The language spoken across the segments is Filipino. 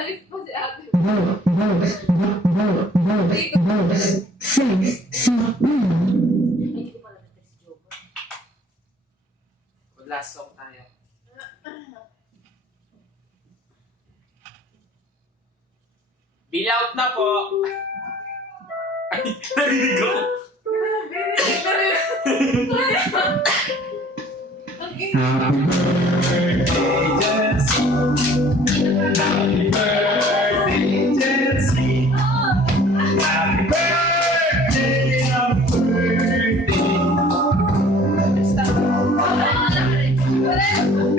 Alis pa si ate. Hindi ko pala na-text si Joker. Last song tayo. Bill out na po! Ay, narinig ako. Happy birthday, Jesse. Happy birthday, Jesse. Happy birthday, happy birthday.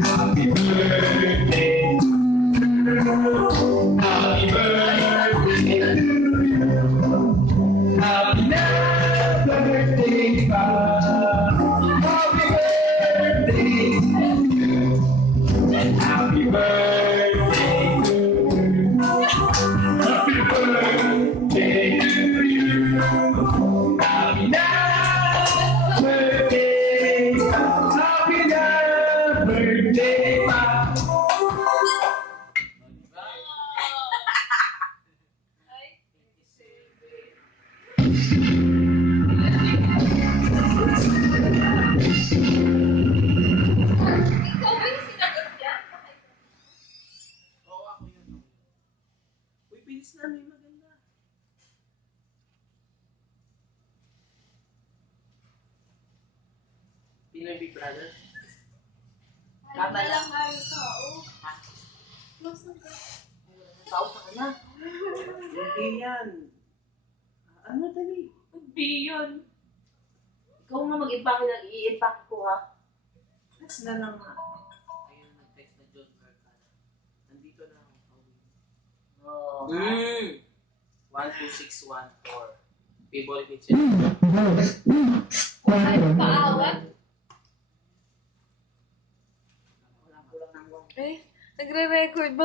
Happy birthday. Happy birthday to you. Happy birthday, Bob. Happy birthday to you. Happy birthday to you. Happy birthday to you. Happy birthday. Happy birthday, Bob. Ikaw ba yung sinagot niya? Oo, ako yun. Uy, bilis na, may maganda. Pinoy Big Brother? Tama lang. Ay, tao. Close na ba? Tao ka na. Hindi yan. Ano dali? Biyon. Ikaw nga mag-impake lang. I-impake ko ha. Text na lang nga. Ayun, nag-text na John Mercado. Nandito na ako. Oh. 12614. People kitchen. Ay, paawat. Wala ko lang ng Eh, nagre-record ba?